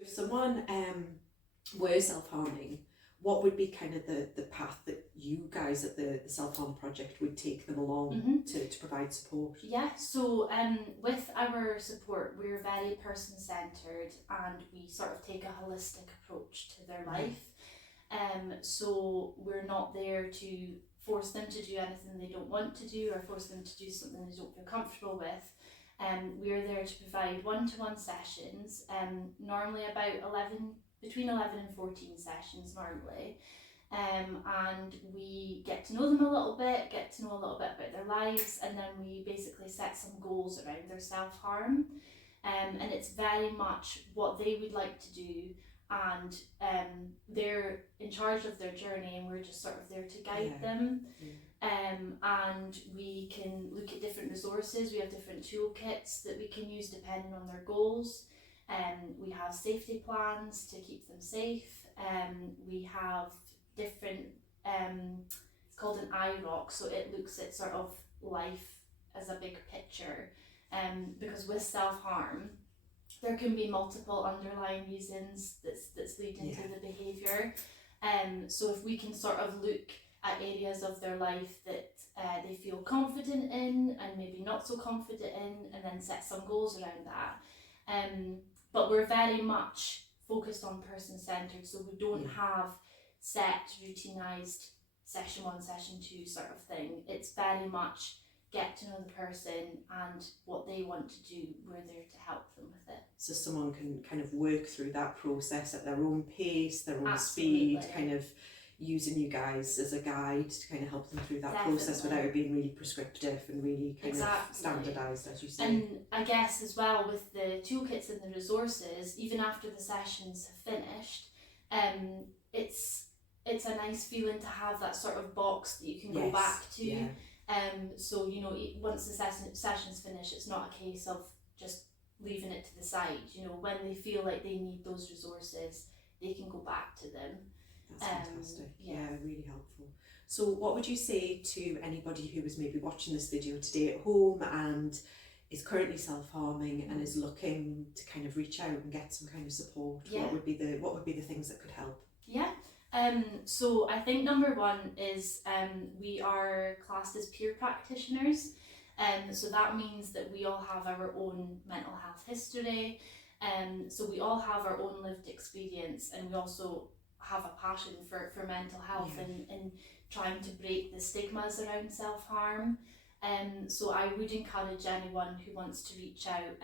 If someone were self-harming, what would be kind of the path that you guys at the Self-Harm Project would take them along to provide support? Yeah, so with our support, we're very person-centred and we sort of take a holistic approach to their life. So we're not there to force them to do anything they don't want to do or force them to do something they don't feel comfortable with. We're there to provide one-to-one sessions, normally between 11 and 14 sessions normally. And we get to know them a little bit, get to know a little bit about their lives, and then we basically set some goals around their self-harm. And it's very much what they would like to do, and they're in charge of their journey and we're just sort of there to guide them. And we can look at different resources. We have different toolkits that we can use depending on their goals. We have safety plans to keep them safe. We have different, it's called an IROC, so it looks at sort of life as a big picture. Because with self-harm, there can be multiple underlying reasons that's leading to the behaviour. So if we can sort of look at areas of their life that they feel confident in and maybe not so confident in, and then set some goals around that. But we're very much focused on person-centred, so we don't have set routinized session 1, session 2 sort of thing. It's very much get to know the person and what they want to do. We're there to help them with it. So someone can kind of work through that process at their own pace, their own speed, kind of using you guys as a guide to kind of help them through that process without it being really prescriptive and really kind of standardised, as you say. And I guess as well with the toolkits and the resources, even after the sessions have finished, it's a nice feeling to have that sort of box that you can go back to. So, you know, once the session's finished, it's not a case of just leaving it to the side. You know, when they feel like they need those resources, they can go back to them. That's fantastic. Yeah, really helpful. So what would you say to anybody who was maybe watching this video today at home and is currently self-harming and is looking to kind of reach out and get some kind of support? What would be the things that could help? So I think number one is we are classed as peer practitioners. So that means that we all have our own mental health history. So we all have our own lived experience, and we also have a passion for mental health and trying to break the stigmas around self-harm. So I would encourage anyone who wants to reach out.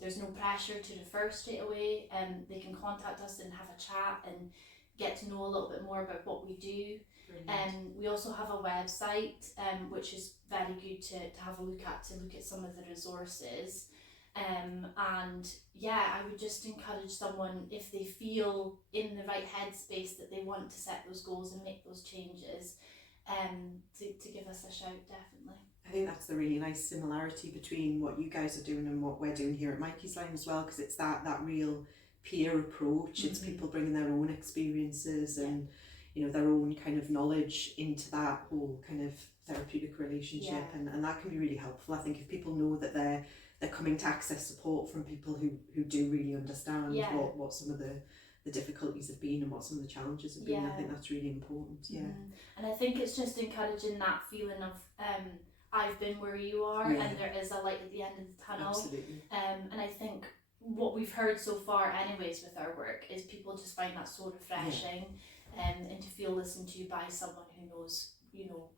There's no pressure to refer straight away. They can contact us and have a chat and get to know a little bit more about what we do. We also have a website which is very good to have a look at some of the resources. And yeah, I would just encourage someone, if they feel in the right headspace that they want to set those goals and make those changes, to give us a shout, definitely. I think that's the really nice similarity between what you guys are doing and what we're doing here at Mikey's Line as well, because it's that real peer approach. It's people bringing their own experiences and you know, their own kind of knowledge into that whole kind of therapeutic relationship, and that can be really helpful. I think if people know that they're coming to access support from people who do really understand what some of the difficulties have been and what some of the challenges have been, I think that's really important. And I think it's just encouraging that feeling of I've been where you are, and there is a light at the end of the tunnel. Absolutely. And I think what we've heard so far anyways with our work is people just find that so refreshing, and to feel listened to by someone who knows, you know,